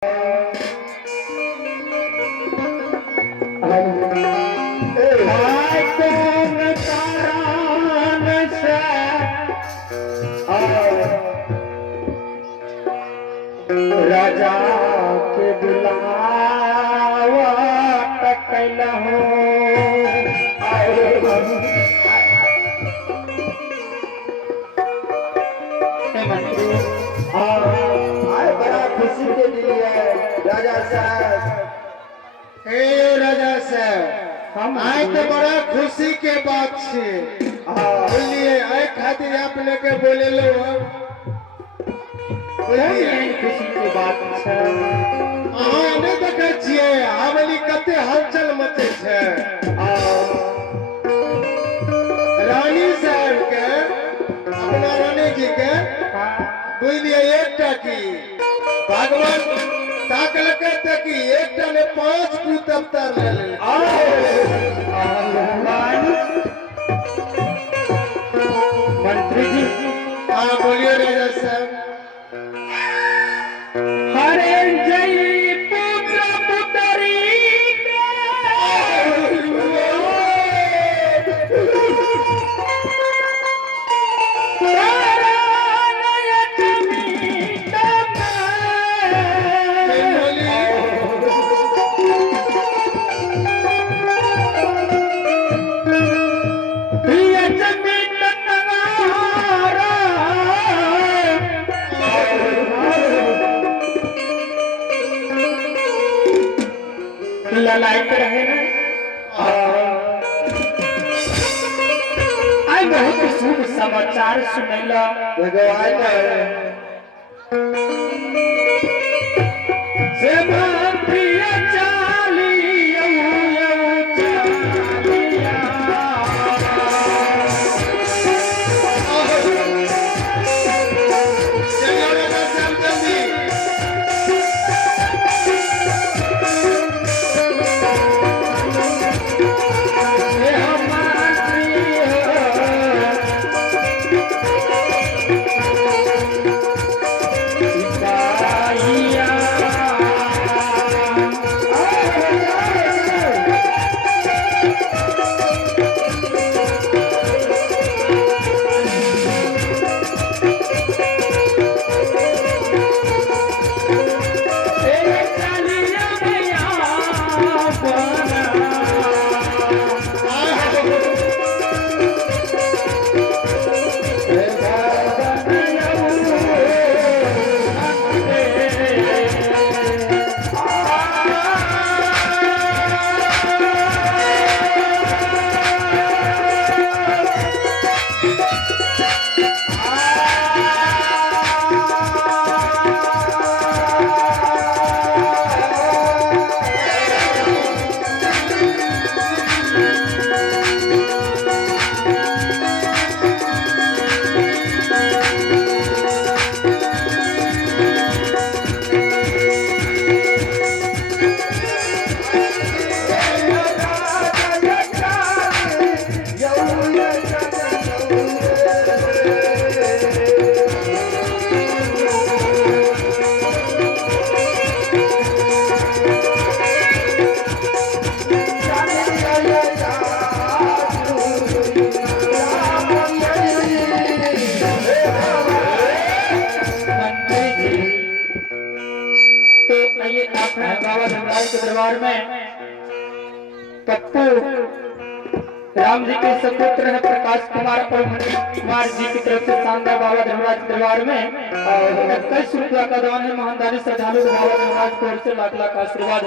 राजा के बुलावा टकल हो बड़ा खुशी के लिए राजा साहब। हे राजा साहब, हम आए तो बड़ा खुशी के बात छे। बोलिए आए खातिर आप लेके बोले लो खुशी की बात छे। अहाँ ने देखे छिए आवली कते हलचल मचे छे। रानी साहब के अपना रानी जी के बोलिए एकटा की भगवान ताकल करते कि एकटा ने 5 पूत अवतार ले ले। मंत्री जी हाँ बोलिए राजा साहब। हरे जय पुत्र पुत्री लाइट रहे ना। आई बहुत शुभ समाचार सुनैला भगवान से प्रिय चालिया बाबा धर्मराज के दरबार में पप्पू राम जी के सपुत्र है प्रकाश कुमार और कुमार जी की तरफ से शानदार बाबा धर्मराज के दरबार में और 21 रुपया का दान है। महान दानी श्रद्धालु बाबा धर्मराज की ओर से लाख लाख आशीर्वाद।